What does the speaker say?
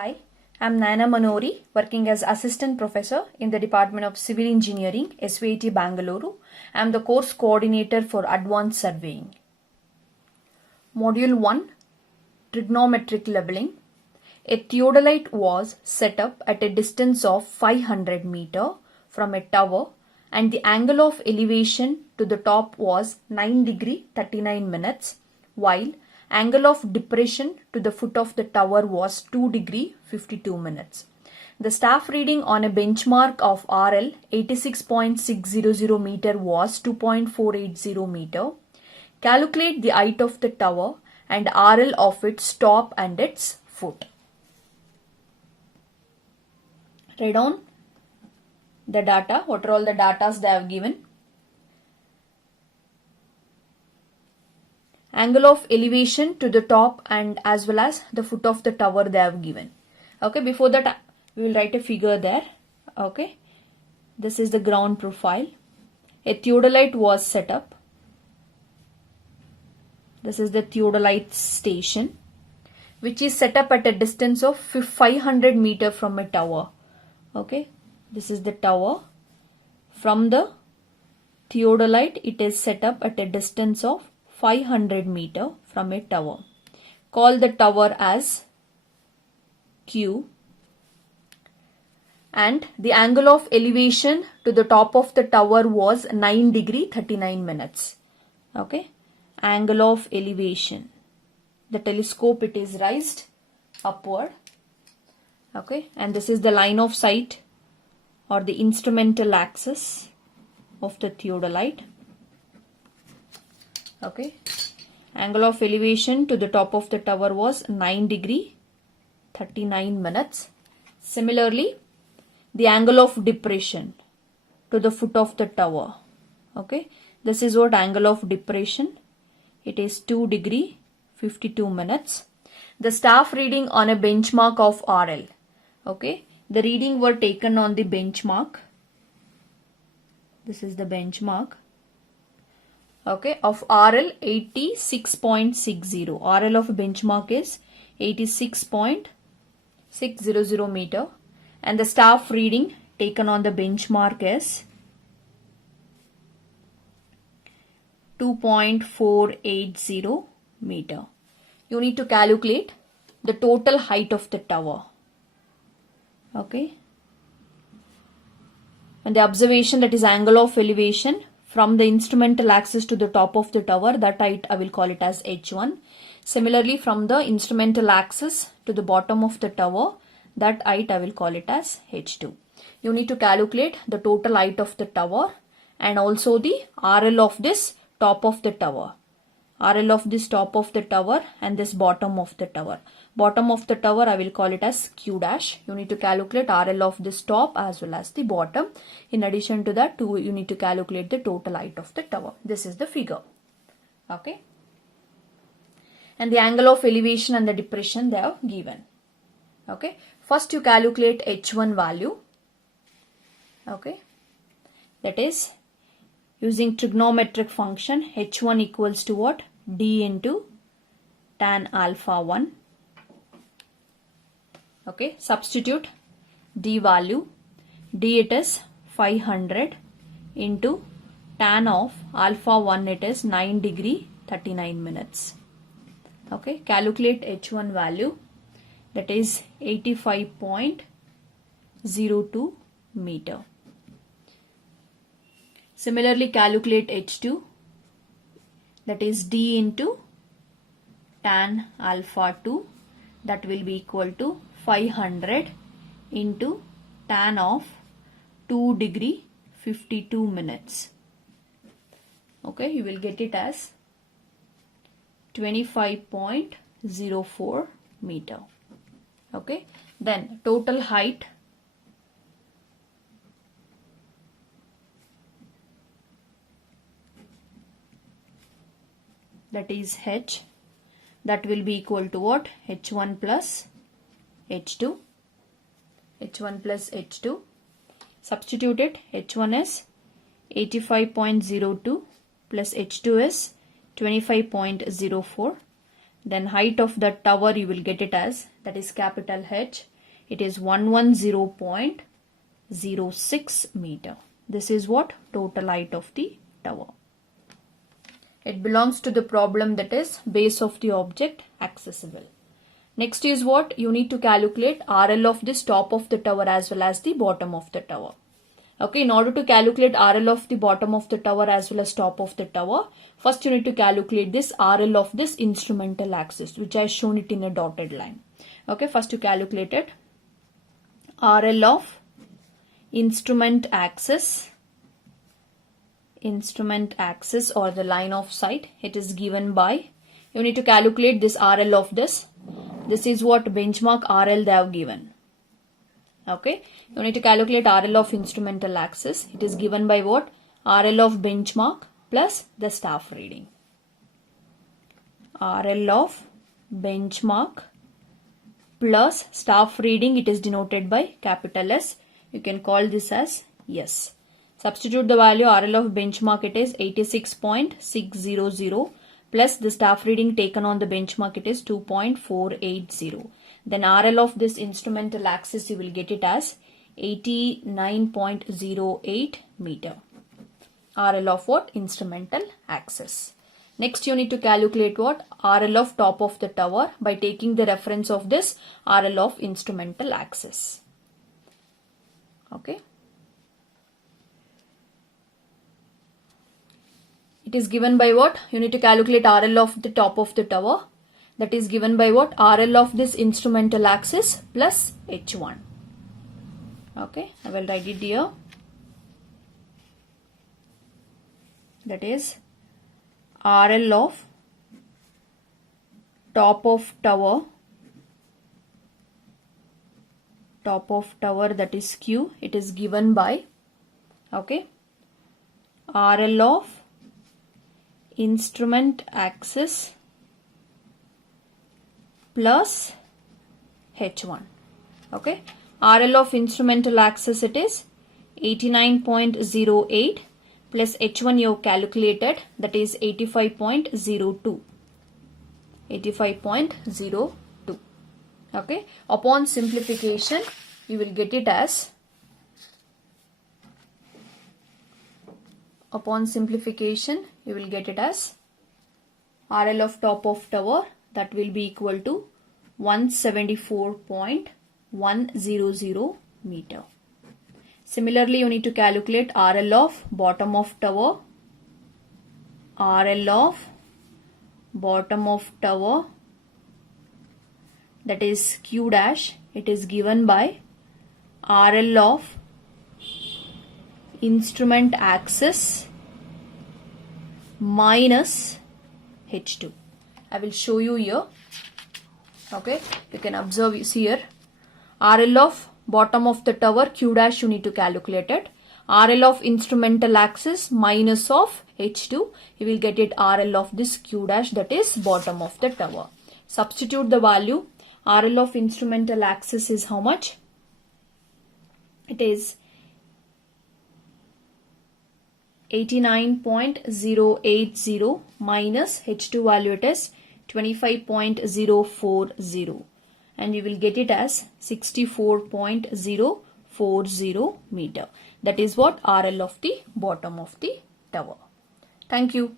Hi, I'm Naina Manori, working as Assistant Professor in the Department of Civil Engineering, SVT Bangalore. I'm the course coordinator for Advanced Surveying. Module 1, Trigonometric Leveling. A theodolite was set up at a distance of 500 meter from a tower and the angle of elevation to the top was 9 degree 39 minutes, while angle of depression to the foot of the tower was 2 degree 52 minutes. The staff reading on a benchmark of RL 86.600 meter was 2.480 meter. Calculate the height of the tower and RL of its top and its foot. Write down the data. What are all the datas they have given? Angle of elevation to the top and as well as the foot of the tower they have given. Okay, before that we will write a figure there. Okay, this is the ground profile. A theodolite was set up. This is the theodolite station, which is set up at a distance of 500 meter from a tower. Okay, this is the tower. From the theodolite, it is set up at a distance of 500 meter from a tower. Call the tower as Q, and the angle of elevation to the top of the tower was 9 degree 39 minutes. Okay, angle of elevation. The telescope, it is raised upward. Okay, and this is the line of sight or the instrumental axis of the theodolite. Okay, angle of elevation to the top of the tower was 9 degree 39 minutes. Similarly, the angle of depression to the foot of the tower. Okay, this is what angle of depression. It is 2 degree 52 minutes. The staff reading on a benchmark of RL. Okay, the reading were taken on the benchmark. This is the benchmark. Okay, of RL 86.60. RL of benchmark is 86.600 meter, and the staff reading taken on the benchmark is 2.480 meter. You need to calculate the total height of the tower. Okay, and the observation, that is angle of elevation from the instrumental axis to the top of the tower, that height I will call it as H1. Similarly, from the instrumental axis to the bottom of the tower, that height I will call it as H2. You need to calculate the total height of the tower and also the RL of this top of the tower. RL of this top of the tower and this bottom of the tower. Bottom of the tower I will call it as Q dash. You need to calculate RL of this top as well as the bottom. In addition to that, you need to calculate the total height of the tower. This is the figure. Okay. And the angle of elevation and the depression they have given. Okay. First you calculate H1 value. Okay. That is using trigonometric function H1 equals to what? D into tan alpha 1. Okay, substitute D value. D it is 500 into tan of alpha 1, it is 9 degree 39 minutes. Okay, calculate H1 value, that is 85.02 meter. Similarly, calculate H2, that is D into tan alpha 2, that will be equal to 500 into tan of 2 degree 52 minutes. Okay, you will get it as 25.04 meter. Okay, then total height, that is H, that will be equal to what? H1 plus H2. H1 plus H2. Substitute it. H1 is 85.02 plus H2 is 25.04. Then height of that tower you will get it as, that is capital H. It is 110.06 meter. This is what total height of the tower. It belongs to the problem that is base of the object accessible. Next is what? You need to calculate RL of this top of the tower as well as the bottom of the tower. Okay, in order to calculate RL of the bottom of the tower as well as top of the tower, first you need to calculate this RL of this instrumental axis, which I shown it in a dotted line. Okay, first you calculate it. RL of instrument axis or the line of sight, it is given by, you need to calculate this RL of this. This is what benchmark RL they have given. Okay, you need to calculate RL of instrumental axis. It is given by what? RL of benchmark plus the staff reading. RL of benchmark plus staff reading, it is denoted by capital S. You can call this as S. Substitute the value RL of benchmark, it is 86.600 plus the staff reading taken on the benchmark, it is 2.480. Then RL of this instrumental axis you will get it as 89.08 meter. RL of what? Instrumental axis. Next you need to calculate what? RL of top of the tower by taking the reference of this RL of instrumental axis. Okay. It is given by what? You need to calculate RL of the top of the tower. That is given by what? RL of this instrumental axis plus H1. Okay, I will write it here. That is RL of top of tower, that is Q. It is given by, okay, RL of instrument axis plus H1. Okay, RL of instrumental axis, it is 89.08 plus H1 you have calculated, that is 85.02. Okay, upon simplification you will get it as, RL of top of tower, that will be equal to 174.100 meter. Similarly, you need to calculate RL of bottom of tower. That is Q dash. It is given by RL of instrument axis minus H2. I will show you here. Okay, you can observe here. RL of bottom of the tower, Q dash, you need to calculate it. RL of instrumental axis minus of H2, you will get it RL of this Q dash, that is bottom of the tower. Substitute the value. RL of instrumental axis is how much? It is 89.080 minus H2 value, it is 25.040, and you will get it as 64.040 meter. That is what RL of the bottom of the tower. Thank you.